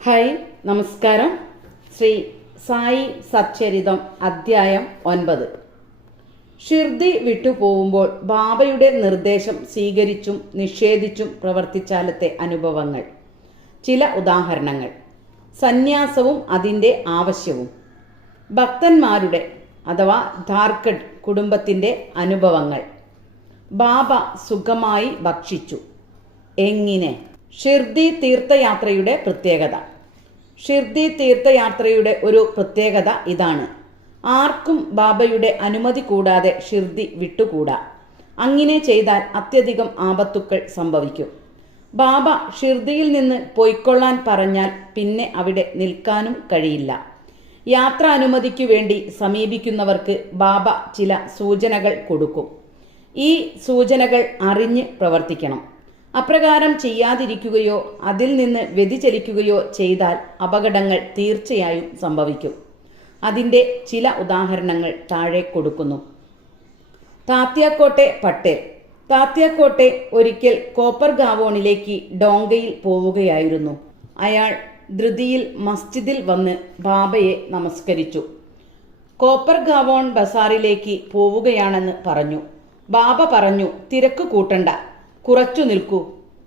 Hi, നമസ്കാരം. ശ്രീ സായി സച്ചരിതം അധ്യായം 9. ഷിർദി വിട്ടുപോകുമ്പോൾ ബാബയുടെ നിർദ്ദേശം സ്വീകരിച്ചും നിഷേധിച്ചും പ്രവർത്തിച്ചാലത്തെ അനുഭവങ്ങൾ. ചില ഉദാഹരണങ്ങൾ. സന്യാസവും അതിൻ്റെ ആവശ്യവും. ഭക്തന്മാരുടെ അഥവാ ധാർക്കഡ് കുടുംബത്തിൻ്റെ അനുഭവങ്ങൾ. ബാബ സുഖമായി ഭക്ഷിച്ചു. എങ്ങനെ? ഷിർദി തീർത്ഥയാത്രയുടെ പ്രത്യേകത. ഷിർദി തീർത്ഥയാത്രയുടെ ഒരു പ്രത്യേകത ഇതാണ്: ആർക്കും ബാബയുടെ അനുമതി കൂടാതെ ഷിർദി വിട്ടുകൂടാ. അങ്ങനെ ചെയ്താൽ അത്യധികം ആപത്തുക്കൾ സംഭവിക്കും. ബാബ ഷിർദിയിൽ നിന്ന് പൊയ്ക്കൊള്ളാൻ പറഞ്ഞാൽ പിന്നെ അവിടെ നിൽക്കാനും കഴിയില്ല. യാത്രാനുമതിക്കു വേണ്ടി സമീപിക്കുന്നവർക്ക് ബാബ ചില സൂചനകൾ കൊടുക്കും. ഈ സൂചനകൾ അറിഞ്ഞ് പ്രവർത്തിക്കണം. അപ്രകാരം ചെയ്യാതിരിക്കുകയോ അതിൽ നിന്ന് വ്യതിചലിക്കുകയോ ചെയ്താൽ അപകടങ്ങൾ തീർച്ചയായും സംഭവിക്കും. അതിൻ്റെ ചില ഉദാഹരണങ്ങൾ താഴെ കൊടുക്കുന്നു. താത്യാക്കോട്ടെ പട്ടേൽ. താത്യാക്കോട്ടെ ഒരിക്കൽ കോപ്പർഗാവോണിലേക്ക് ഡോങ്കയിൽ പോവുകയായിരുന്നു. അയാൾ ധൃതിയിൽ മസ്ജിദിൽ വന്ന് ബാബയെ നമസ്കരിച്ചു. കോപ്പർഗാവോൺ ബസാറിലേക്ക് പോവുകയാണെന്ന് പറഞ്ഞു. ബാബ പറഞ്ഞു, തിരക്ക് കൂട്ടണ്ട, കുറച്ചു നിൽക്കൂ,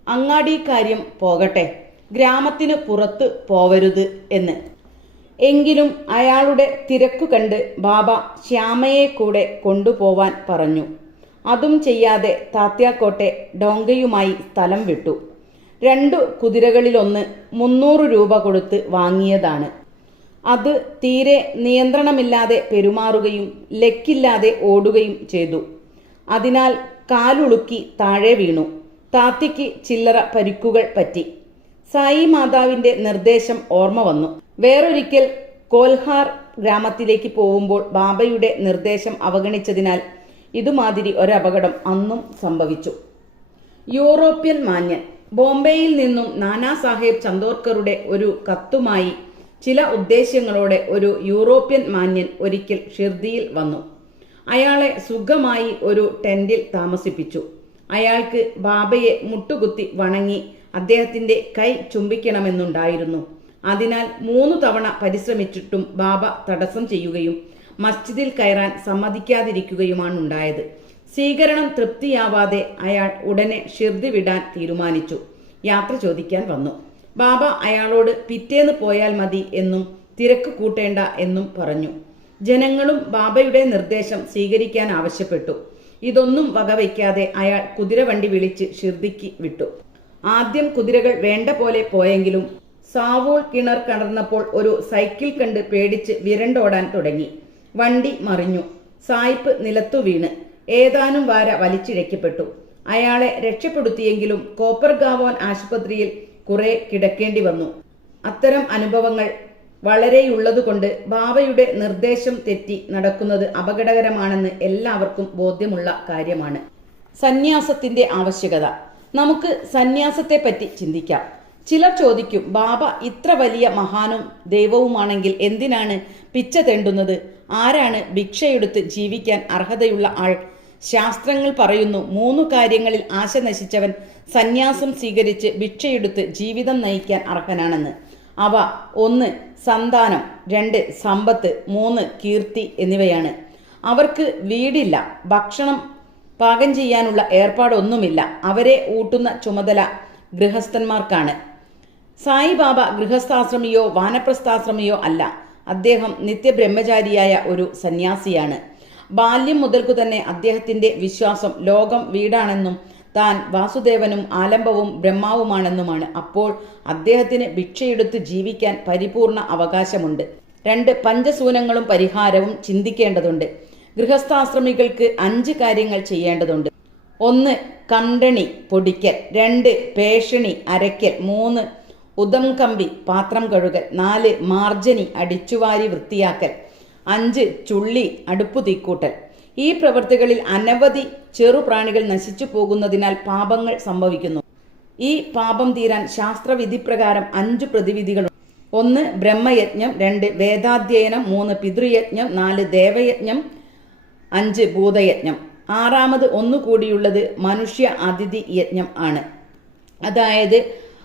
അങ്ങാടി കാര്യം പോകട്ടെ, ഗ്രാമത്തിന് പുറത്ത് പോവരുത് എന്ന്. എങ്കിലും അയാളുടെ തിരക്കു കണ്ട് ബാബ ശ്യാമയെ കൂടെ കൊണ്ടുപോവാൻ പറഞ്ഞു. അതും ചെയ്യാതെ താത്യാക്കോട്ടെ ഡോങ്കയുമായി സ്ഥലം വിട്ടു. 2 കുതിരകളിലൊന്ന് 300 രൂപ കൊടുത്ത് വാങ്ങിയതാണ്. അത് തീരെ നിയന്ത്രണമില്ലാതെ പെരുമാറുകയും ലക്കില്ലാതെ ഓടുകയും ചെയ്തു. അതിനാൽ കാലുളുക്കി താഴെ വീണു. താത്തിക്ക് ചില്ലറ പരിക്കുകൾ പറ്റി. സായി മാതാവിൻ്റെ നിർദ്ദേശം ഓർമ്മ വന്നു. വേറൊരിക്കൽ കോൽഹാർ ഗ്രാമത്തിലേക്ക് പോകുമ്പോൾ ബാബയുടെ നിർദ്ദേശം അവഗണിച്ചതിനാൽ ഇതുമാതിരി ഒരപകടം അന്നും സംഭവിച്ചു. യൂറോപ്യൻ മാന്യൻ. ബോംബെയിൽ നിന്നും നാനാ സാഹേബ് ചന്ദോർക്കറുടെ ഒരു കത്തുമായി ചില ഉദ്ദേശ്യങ്ങളോടെ ഒരു യൂറോപ്യൻ മാന്യൻ ഒരിക്കൽ ഷിർദിയിൽ വന്നു. അയാളെ സുഖമായി ഒരു ടെന്റിൽ താമസിപ്പിച്ചു. അയാൾക്ക് ബാബയെ മുട്ടുകുത്തി വണങ്ങി അദ്ദേഹത്തിൻ്റെ കൈ ചുംബിക്കണമെന്നുണ്ടായിരുന്നു. അതിനാൽ 3 തവണ പരിശ്രമിച്ചിട്ടും ബാബ തടസ്സം ചെയ്യുകയും മസ്ജിദിൽ കയറാൻ സമ്മതിക്കാതിരിക്കുകയുമാണുണ്ടായത്. സ്വീകരണം തൃപ്തിയാവാതെ അയാൾ ഉടനെ ഷിർദി വിടാൻ തീരുമാനിച്ചു. യാത്ര ചോദിക്കാൻ വന്നു. ബാബ അയാളോട് പിറ്റേന്ന് പോയാൽ മതി എന്നും തിരക്ക് കൂട്ടേണ്ട എന്നും പറഞ്ഞു. ജനങ്ങളും ബാബയുടെ നിർദ്ദേശം സ്വീകരിക്കാൻ ആവശ്യപ്പെട്ടു. ഇതൊന്നും വകവയ്ക്കാതെ അയാൾ കുതിരവണ്ടി വിളിച്ച് ഷിർദിക്ക് വിട്ടു. ആദ്യം കുതിരകൾ വേണ്ട പോലെ പോയെങ്കിലും സാവൂൾ കിണർ കടന്നപ്പോൾ ഒരു സൈക്കിൾ കണ്ട് പേടിച്ച് വിരണ്ടോടാൻ തുടങ്ങി. വണ്ടി മറിഞ്ഞു. സായിപ്പ് നിലത്തു വീണ് ഏതാനും വാര വലിച്ചിഴക്കപ്പെട്ടു. അയാളെ രക്ഷപ്പെടുത്തിയെങ്കിലും കോപ്പർഗാവോൻ ആശുപത്രിയിൽ കുറെ കിടക്കേണ്ടി വന്നു. അത്തരം അനുഭവങ്ങൾ വളരെയുള്ളതുകൊണ്ട് ബാബയുടെ നിർദ്ദേശം തെറ്റി നടക്കുന്നത് അപകടകരമാണെന്ന് എല്ലാവർക്കും ബോധ്യമുള്ള കാര്യമാണ്. സന്യാസത്തിന്റെ ആവശ്യകത. നമുക്ക് സന്യാസത്തെപ്പറ്റി ചിന്തിക്കാം. ചിലർ ചോദിക്കും, ബാബ ഇത്ര വലിയ മഹാനും ദൈവവുമാണെങ്കിൽ എന്തിനാണ് പിച്ച തെണ്ടുന്നത്? ആരാണ് ഭിക്ഷയെടുത്ത് ജീവിക്കാൻ അർഹതയുള്ള ആൾ? ശാസ്ത്രങ്ങൾ പറയുന്നു, 3 കാര്യങ്ങളിൽ ആശ നശിച്ചവൻ സന്യാസം സ്വീകരിച്ച് ഭിക്ഷയെടുത്ത് ജീവിതം നയിക്കാൻ അർഹനാണെന്ന്. അവ 1 സന്താനം, 2 സമ്പത്ത്, 3 കീർത്തി എന്നിവയാണ്. അവർക്ക് വീടില്ല, ഭക്ഷണം പാകം ചെയ്യാനുള്ള ഏർപ്പാടൊന്നുമില്ല. അവരെ ഊട്ടുന്ന ചുമതല ഗൃഹസ്ഥന്മാർക്കാണ്. സായിബാബ ഗൃഹസ്ഥാശ്രമിയോ വാനപ്രസ്ഥാശ്രമിയോ അല്ല. അദ്ദേഹം നിത്യബ്രഹ്മചാരിയായ ഒരു സന്യാസിയാണ്. ബാല്യം മുതൽക്കു തന്നെ അദ്ദേഹത്തിൻ്റെ വിശ്വാസം ലോകം വീടാണെന്നും താൻ വാസുദേവനും ആലംബവും ബ്രഹ്മാവുമാണെന്നുമാണ്. അപ്പോൾ അദ്ദേഹത്തിന് ഭിക്ഷയെടുത്ത് ജീവിക്കാൻ പരിപൂർണ അവകാശമുണ്ട്. 2 പഞ്ചസൂനങ്ങളും പരിഹാരവും ചിന്തിക്കേണ്ടതുണ്ട്. ഗൃഹസ്ഥാശ്രമികൾക്ക് 5 കാര്യങ്ങൾ ചെയ്യേണ്ടതുണ്ട്. 1 കണ്ടണി പൊടിക്കൽ, 2 പേഷണി അരയ്ക്കൽ, 3 ഉദംകമ്പി പാത്രം കഴുകൽ, 4 മാർജനി അടിച്ചുവാരി വൃത്തിയാക്കൽ, 5 ചുള്ളി അടുപ്പു തീക്കൂട്ടൽ. ഈ പ്രവൃത്തികളിൽ അനവധി ചെറുപ്രാണികൾ നശിച്ചു പോകുന്നതിനാൽ പാപങ്ങൾ സംഭവിക്കുന്നു. ഈ പാപം തീരാൻ ശാസ്ത്രവിധിപ്രകാരം 5 പ്രതിവിധികളുണ്ട്. 1 ബ്രഹ്മയജ്ഞം, 2 വേദാധ്യയനം, 3 പിതൃയജ്ഞം, 4 ദേവയജ്ഞം, 5 ഭൂതയജ്ഞം. 6ാമത് ഒന്നുകൂടിയുള്ളത് മനുഷ്യ അതിഥി യജ്ഞം ആണ്. അതായത്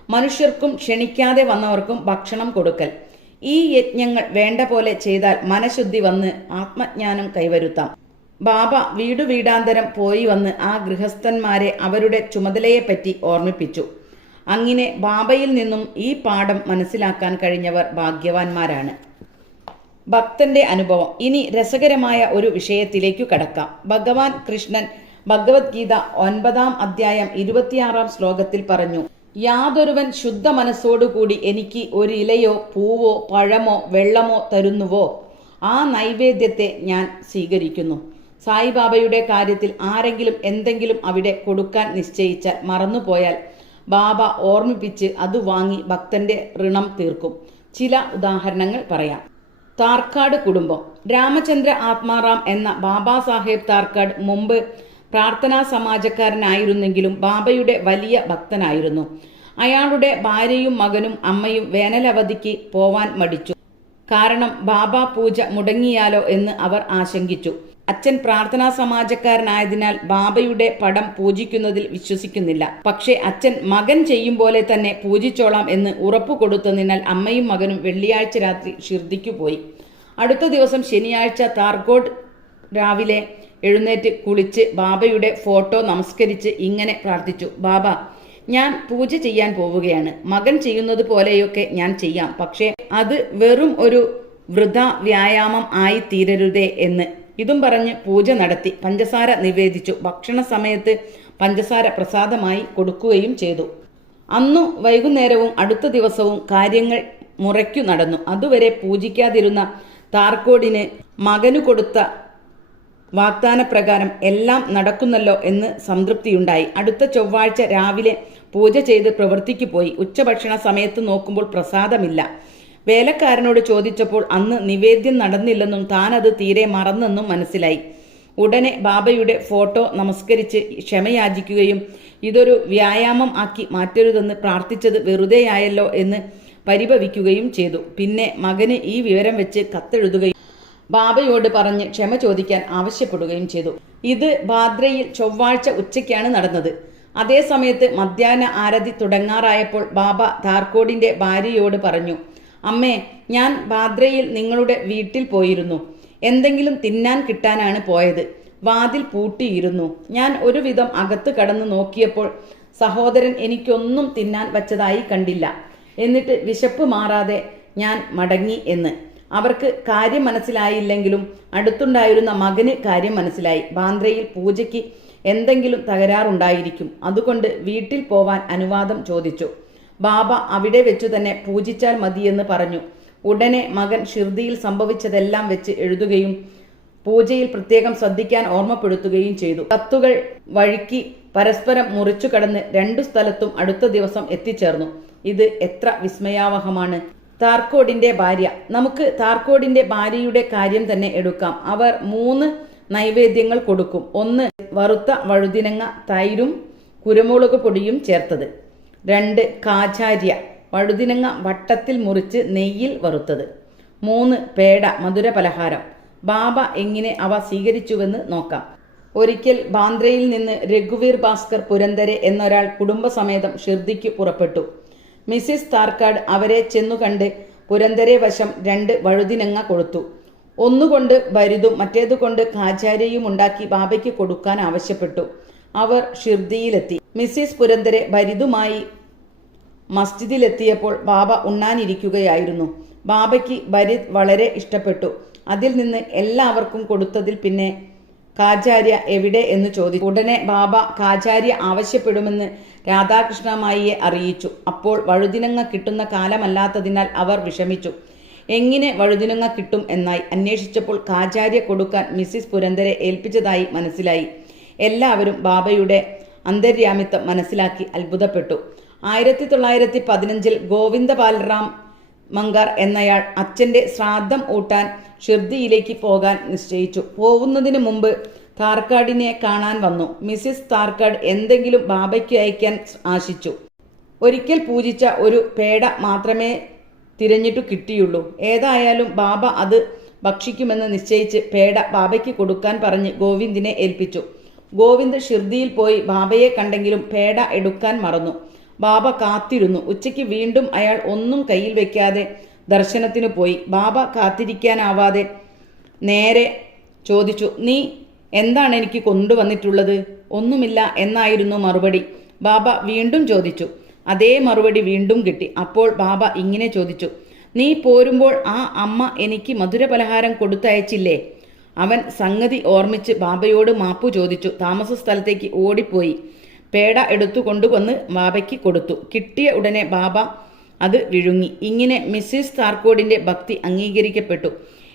മനുഷ്യർക്കും ക്ഷണിക്കാതെ വന്നവർക്കും ഭക്ഷണം കൊടുക്കൽ. ഈ യജ്ഞങ്ങൾ വേണ്ട പോലെ ചെയ്താൽ മനഃശുദ്ധി വന്ന് ആത്മജ്ഞാനം കൈവരുത്താം. ബാബ വീടാന്തരം പോയി വന്ന് ആ ഗൃഹസ്ഥന്മാരെ അവരുടെ ചുമതലയെപ്പറ്റി ഓർമ്മിപ്പിച്ചു. അങ്ങനെ ബാബയിൽ നിന്നും ഈ പാഠം മനസ്സിലാക്കാൻ കഴിഞ്ഞവർ ഭാഗ്യവാന്മാരാണ്. ഭക്തന്റെ അനുഭവം. ഇനി രസകരമായ ഒരു വിഷയത്തിലേക്കു കടക്കാം. ഭഗവാൻ കൃഷ്ണൻ ഭഗവത്ഗീത 9-ാം അധ്യായം 26-ാം ശ്ലോകത്തിൽ പറഞ്ഞു, യാതൊരുവൻ ശുദ്ധ മനസ്സോടുകൂടി എനിക്ക് ഒരു ഇലയോ പൂവോ പഴമോ വെള്ളമോ തരുന്നുവോ ആ നൈവേദ്യത്തെ ഞാൻ സ്വീകരിക്കുന്നു. സായിബാബയുടെ കാര്യത്തിൽ ആരെങ്കിലും എന്തെങ്കിലും അവിടെ കൊടുക്കാൻ നിശ്ചയിച്ചാൽ മറന്നുപോയാൽ ബാബ ഓർമ്മിപ്പിച്ച് അത് വാങ്ങി ഭക്തന്റെ ഋണം തീർക്കും. ചില ഉദാഹരണങ്ങൾ പറയാം. താർക്കാട് കുടുംബം. രാമചന്ദ്ര ആത്മാറാം എന്ന ബാബാ സാഹേബ് താർക്കാട് മുമ്പ് പ്രാർത്ഥനാ സമാജക്കാരനായിരുന്നെങ്കിലും ബാബയുടെ വലിയ ഭക്തനായിരുന്നു. അയാളുടെ ഭാര്യയും മകനും അമ്മയും വേനലവധിക്ക് പോവാൻ മടിച്ചു. കാരണം ബാബ പൂജ മുടങ്ങിയാലോ എന്ന് അവർ ആശങ്കിച്ചു. അച്ഛൻ പ്രാർത്ഥനാ സമാജക്കാരനായതിനാൽ ബാബയുടെ പടം പൂജിക്കുന്നതിൽ വിശ്വസിക്കുന്നില്ല. പക്ഷേ അച്ഛൻ മകൻ ചെയ്യും പോലെ തന്നെ പൂജിച്ചോളാം എന്ന് ഉറപ്പു കൊടുത്തതിനാൽ അമ്മയും മകനും വെള്ളിയാഴ്ച രാത്രി ഷിർദിക്കു പോയി. അടുത്ത ദിവസം ശനിയാഴ്ച താർകോട് രാവിലെ എഴുന്നേറ്റ് കുളിച്ച് ബാബയുടെ ഫോട്ടോ നമസ്കരിച്ച് ഇങ്ങനെ പ്രാർത്ഥിച്ചു, ബാബ, ഞാൻ പൂജ ചെയ്യാൻ പോവുകയാണ്. മകൻ ചെയ്യുന്നത് പോലെയൊക്കെ ഞാൻ ചെയ്യാം, പക്ഷേ അത് വെറും ഒരു വൃഥ വ്യായാമം ആയി തീരരുതേ എന്ന്. ഇതും പറഞ്ഞ് പൂജ നടത്തി. പഞ്ചസാര നിവേദിച്ചു. ഭക്ഷണ സമയത്ത് പഞ്ചസാര പ്രസാദമായി കൊടുക്കുകയും ചെയ്തു. അന്നു വൈകുന്നേരവും അടുത്ത ദിവസവും കാര്യങ്ങൾ മുറയ്ക്കു നടന്നു. അതുവരെ പൂജിക്കാതിരുന്ന താർക്കോടിന് മകനു കൊടുത്ത വാഗ്ദാനപ്രകാരം എല്ലാം നടക്കുന്നല്ലോ എന്ന് സംതൃപ്തിയുണ്ടായി. അടുത്ത ചൊവ്വാഴ്ച രാവിലെ പൂജ ചെയ്ത് പ്രവൃത്തിക്ക് പോയി. ഉച്ചഭക്ഷണ സമയത്ത് നോക്കുമ്പോൾ പ്രസാദമില്ല. വേലക്കാരനോട് ചോദിച്ചപ്പോൾ അന്ന് നിവേദ്യം നടന്നില്ലെന്നും താൻ അത് തീരെ മറന്നെന്നും മനസ്സിലായി. ഉടനെ ബാബയുടെ ഫോട്ടോ നമസ്കരിച്ച് ക്ഷമയാചിക്കുകയും ഇതൊരു വ്യായാമം ആക്കി മാറ്റരുതെന്ന് പ്രാർത്ഥിച്ചത് വെറുതെയായല്ലോ എന്ന് പരിഭവിക്കുകയും ചെയ്തു. പിന്നെ മകന് ഈ വിവരം വെച്ച് കത്തെഴുതുകയും ബാബയോട് പറഞ്ഞ് ക്ഷമ ചോദിക്കാൻ ആവശ്യപ്പെടുകയും ചെയ്തു. ഇത് ഭാദ്രയിൽ ചൊവ്വാഴ്ച ഉച്ചയ്ക്കാണ് നടന്നത്. അതേസമയത്ത് മധ്യാഹ്ന ആരതി തുടങ്ങാറായപ്പോൾ ബാബ താർക്കോടിന്റെ ഭാര്യയോട് പറഞ്ഞു, അമ്മേ, ഞാൻ ഭാദ്രയിൽ നിങ്ങളുടെ വീട്ടിൽ പോയിരുന്നു. എന്തെങ്കിലും തിന്നാൻ കിട്ടാനാണ് പോയത്. വാതിൽ പൂട്ടിയിരുന്നു. ഞാൻ ഒരുവിധം അകത്ത് കടന്നു നോക്കിയപ്പോൾ സഹോദരൻ എനിക്കൊന്നും തിന്നാൻ വച്ചതായി കണ്ടില്ല. എന്നിട്ട് വിശപ്പ് മാറാതെ ഞാൻ മടങ്ങി എന്ന്. അവർക്ക് കാര്യം മനസ്സിലായില്ലെങ്കിലും അടുത്തുണ്ടായിരുന്ന മകന് കാര്യം മനസ്സിലായി. ബാന്ദ്രയിൽ പൂജയ്ക്ക് എന്തെങ്കിലും തകരാറുണ്ടായിരിക്കും. അതുകൊണ്ട് വീട്ടിൽ പോവാൻ അനുവാദം ചോദിച്ചു. ബാബ അവിടെ വെച്ചു തന്നെ പൂജിച്ചാൽ മതിയെന്ന് പറഞ്ഞു. ഉടനെ മകൻ ഷിർദിയിൽ സംഭവിച്ചതെല്ലാം വെച്ച് എഴുതുകയും പൂജയിൽ പ്രത്യേകം ശ്രദ്ധിക്കാൻ ഓർമ്മപ്പെടുത്തുകയും ചെയ്തു. കത്തുകൾ വഴുക്കി പരസ്പരം മുറിച്ചു കടന്ന് 2 സ്ഥലത്തും അടുത്ത ദിവസം എത്തിച്ചേർന്നു. ഇത് എത്ര വിസ്മയാവഹമാണ്. താർക്കോടിന്റെ ഭാര്യ. നമുക്ക് താർക്കോടിന്റെ ഭാര്യയുടെ കാര്യം തന്നെ എടുക്കാം. അവർ 3 നൈവേദ്യങ്ങൾ കൊടുക്കും. 1 വറുത്ത വഴുതിനങ്ങ തൈരും കുരുമുളക് പൊടിയും ചേർത്തത്. 2 കാചാര്യ വഴുതിനങ്ങ വട്ടത്തിൽ മുറിച്ച് നെയ്യിൽ വറുത്തത്. 3 പേട മധുര പലഹാരം. ബാബ എങ്ങനെ അവ സ്വീകരിച്ചുവെന്ന് നോക്കാം. ഒരിക്കൽ ബാന്ദ്രയിൽ നിന്ന് രഘുവീർ ഭാസ്കർ പുരന്തരെ എന്നൊരാൾ കുടുംബസമേതം ഷിർദിക്ക് പുറപ്പെട്ടു. മിസ്സിസ് താർക്കാട് അവരെ ചെന്നുകണ്ട് പുരന്തരെ വശം 2 വഴുതിനങ്ങ കൊടുത്തു. ഒന്നുകൊണ്ട് ബരിതും മറ്റേതുകൊണ്ട് കാചാര്യയും ഉണ്ടാക്കി ബാബയ്ക്ക് കൊടുക്കാൻ ആവശ്യപ്പെട്ടു. അവർ ഷിർദിയിലെത്തി. മിസ്സിസ് പുരന്തരെ ബരിതുമായി മസ്ജിദിലെത്തിയപ്പോൾ ബാബ ഉണ്ണാനിരിക്കുകയായിരുന്നു. ബാബയ്ക്ക് ബരിദ് വളരെ ഇഷ്ടപ്പെട്ടു. അതിൽ നിന്ന് എല്ലാവർക്കും കൊടുത്തതിൽ പിന്നെ കാചാര്യ എവിടെ എന്ന് ചോദിച്ചു. ഉടനെ ബാബ കാചാര്യ ആവശ്യപ്പെടുമെന്ന് രാധാകൃഷ്ണമായിയെ അറിയിച്ചു. അപ്പോൾ വഴുതിനങ്ങ കിട്ടുന്ന കാലമല്ലാത്തതിനാൽ അവർ വിഷമിച്ചു. എങ്ങനെ വഴുതിനങ്ങ കിട്ടും എന്നായി. അന്വേഷിച്ചപ്പോൾ കാചാര്യ കൊടുക്കാൻ മിസ്സിസ് പുരന്തരെ ഏൽപ്പിച്ചതായി മനസ്സിലായി. എല്ലാവരും ബാബയുടെ അന്തര്യാമിത്വം മനസ്സിലാക്കി അത്ഭുതപ്പെട്ടു. 1915 ഗോവിന്ദ ബാലറാം മങ്കാർ എന്നയാൾ അച്ഛൻ്റെ ശ്രാദ്ധം ഊട്ടാൻ ഷിർദിയിലേക്ക് പോകാൻ നിശ്ചയിച്ചു. പോകുന്നതിന് മുമ്പ് താർക്കാടിനെ കാണാൻ വന്നു. മിസ്സിസ് താർക്കാട് എന്തെങ്കിലും ബാബയ്ക്ക് അയക്കാൻ ആശിച്ചു. ഒരിക്കൽ പൂജിച്ച ഒരു പേട മാത്രമേ തിരഞ്ഞിട്ടു കിട്ടിയുള്ളൂ. ഏതായാലും ബാബ അത് ഭക്ഷിക്കുമെന്ന് നിശ്ചയിച്ച് പേട ബാബയ്ക്ക് കൊടുക്കാൻ പറഞ്ഞ് ഗോവിന്ദിനെ ഏൽപ്പിച്ചു. ഗോവിന്ദ് ഷിർദിയിൽ പോയി ബാബയെ കണ്ടെങ്കിലും പേട എടുക്കാൻ മറന്നു. ബാബ കാത്തിരുന്നു. ഉച്ചയ്ക്ക് വീണ്ടും അയാൾ ഒന്നും കയ്യിൽ വെക്കാതെ ദർശനത്തിന് പോയി. ബാബ കാത്തിരിക്കാനാവാതെ നേരെ ചോദിച്ചു, നീ എന്താണ് എനിക്ക് കൊണ്ടുവന്നിട്ടുള്ളത്? ഒന്നുമില്ല എന്നായിരുന്നു മറുപടി. ബാബ വീണ്ടും ചോദിച്ചു. അതേ മറുപടി വീണ്ടും കിട്ടി. അപ്പോൾ ബാബ ഇങ്ങനെ ചോദിച്ചു, നീ പോരുമ്പോൾ ആ അമ്മ എനിക്ക് മധുരപലഹാരം കൊടുത്തയച്ചില്ലേ? അവൻ സംഗതി ഓർമ്മിച്ച് ബാബയോട് മാപ്പു ചോദിച്ചു. താമസ സ്ഥലത്തേക്ക് ഓടിപ്പോയി പേട എടുത്തു കൊണ്ടുവന്ന് ബാബയ്ക്ക് കൊടുത്തു. കിട്ടിയ ഉടനെ ബാബ അത് വിഴുങ്ങി. ഇങ്ങനെ മിസ്സിസ് താർക്കോഡിന്റെ ഭക്തി അംഗീകരിക്കപ്പെട്ടു.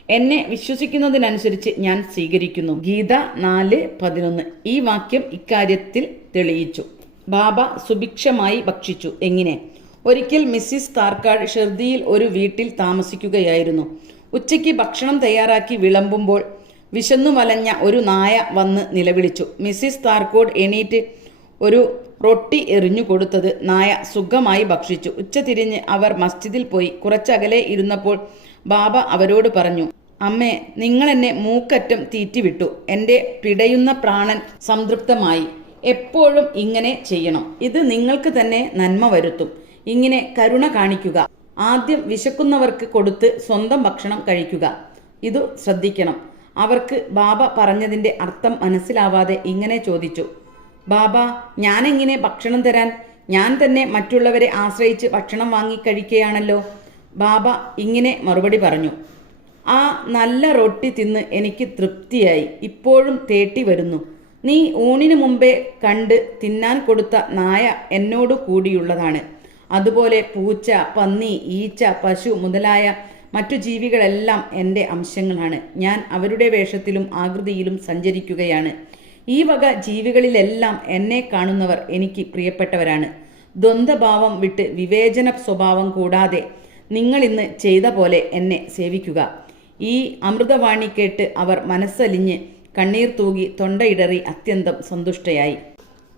എന്നെ വിശ്വസിക്കുന്നതിനനുസരിച്ച് ഞാൻ സ്വീകരിക്കുന്നു. ഗീത 4:11. ഈ വാക്യം ഇക്കാര്യത്തിൽ തെളിയിച്ചു. ബാബ സുഭിക്ഷമായി ഭക്ഷിച്ചു. എങ്ങനെ? ഒരിക്കൽ മിസ്സിസ് താർക്കാഡ് ഷിർദിയിൽ ഒരു വീട്ടിൽ താമസിക്കുകയായിരുന്നു. ഉച്ചയ്ക്ക് ഭക്ഷണം തയ്യാറാക്കി വിളമ്പുമ്പോൾ വിശന്നു വലഞ്ഞ ഒരു നായ വന്ന് നിലവിളിച്ചു. മിസ്സിസ് താർക്കോഡ് എണീറ്റ് ഒരു റൊട്ടി എറിഞ്ഞു കൊടുത്തത് നായ സുഖമായി ഭക്ഷിച്ചു. ഉച്ചതിരിഞ്ഞ് അവർ മസ്ജിദിൽ പോയി. കുറച്ചകലെ ഇരുന്നപ്പോൾ ബാബ അവരോട് പറഞ്ഞു, അമ്മേ, നിങ്ങളെന്നെ മൂക്കറ്റം തീറ്റിവിട്ടു. എൻ്റെ പിടയുന്ന പ്രാണൻ സംതൃപ്തമായി. എപ്പോഴും ഇങ്ങനെ ചെയ്യണം. ഇത് നിങ്ങൾക്ക് തന്നെ നന്മ വരുത്തും. ഇങ്ങനെ കരുണ കാണിക്കുക. ആദ്യം വിശക്കുന്നവർക്ക് കൊടുത്ത് സ്വന്തം ഭക്ഷണം കഴിക്കുക. ഇതു ശ്രദ്ധിക്കണം. അവർക്ക് ബാബ പറഞ്ഞതിൻ്റെ അർത്ഥം മനസ്സിലാവാതെ ഇങ്ങനെ ചോദിച്ചു, ബാബ, ഞാനെങ്ങനെ ഭക്ഷണം തരാൻ? ഞാൻ തന്നെ മറ്റുള്ളവരെ ആശ്രയിച്ച് ഭക്ഷണം വാങ്ങി കഴിക്കുകയാണല്ലോ. ബാബ ഇങ്ങനെ മറുപടി പറഞ്ഞു, ആ നല്ല റൊട്ടി തിന്ന് എനിക്ക് തൃപ്തിയായി. ഇപ്പോഴും തേട്ടി വരുന്നു. നീ ഊണിന് മുമ്പേ കണ്ട് തിന്നാൻ കൊടുത്ത നായ എന്നോട് കൂടിയുള്ളതാണ്. അതുപോലെ പൂച്ച, പന്നി, ഈച്ച, പശു മുതലായ മറ്റു ജീവികളെല്ലാം എൻ്റെ അംശങ്ങളാണ്. ഞാൻ അവരുടെ വേഷത്തിലും ആകൃതിയിലും സഞ്ചരിക്കുകയാണ്. ഈ വക ജീവികളിലെല്ലാം എന്നെ കാണുന്നവർ എനിക്ക് പ്രിയപ്പെട്ടവരാണ്. ദ്വന്ദ്ഭാവം വിട്ട് വിവേചന സ്വഭാവം കൂടാതെ നിങ്ങളിന്ന് ചെയ്ത പോലെ എന്നെ സേവിക്കുക. ഈ അമൃതവാണി കേട്ട് അവർ മനസ്സലിഞ്ഞ് കണ്ണീർ തൂകി തൊണ്ടയിടറി അത്യന്തം സന്തുഷ്ടയായി.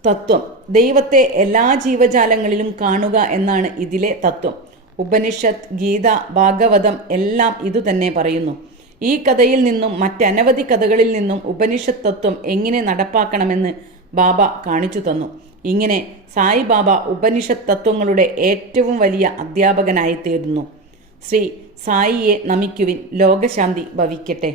തത്വം: ദൈവത്തെ എല്ലാ ജീവജാലങ്ങളിലും കാണുക എന്നാണ് ഇതിലെ തത്വം. ഉപനിഷത്ത്, ഗീത, ഭാഗവതം എല്ലാം ഇതുതന്നെ പറയുന്നു. ഈ കഥയിൽ നിന്നും മറ്റനവധി കഥകളിൽ നിന്നും ഉപനിഷത്ത് തത്വം എങ്ങനെ നടപ്പാക്കണമെന്ന് ബാബ കാണിച്ചു തന്നു. ഇങ്ങനെ സായിബാബ ഉപനിഷത്ത് തത്വങ്ങളുടെ ഏറ്റവും വലിയ അധ്യാപകനായി തീർന്നു. ശ്രീ സായിയെ നമിക്കുവിൻ. ലോകശാന്തി ഭവിക്കട്ടെ.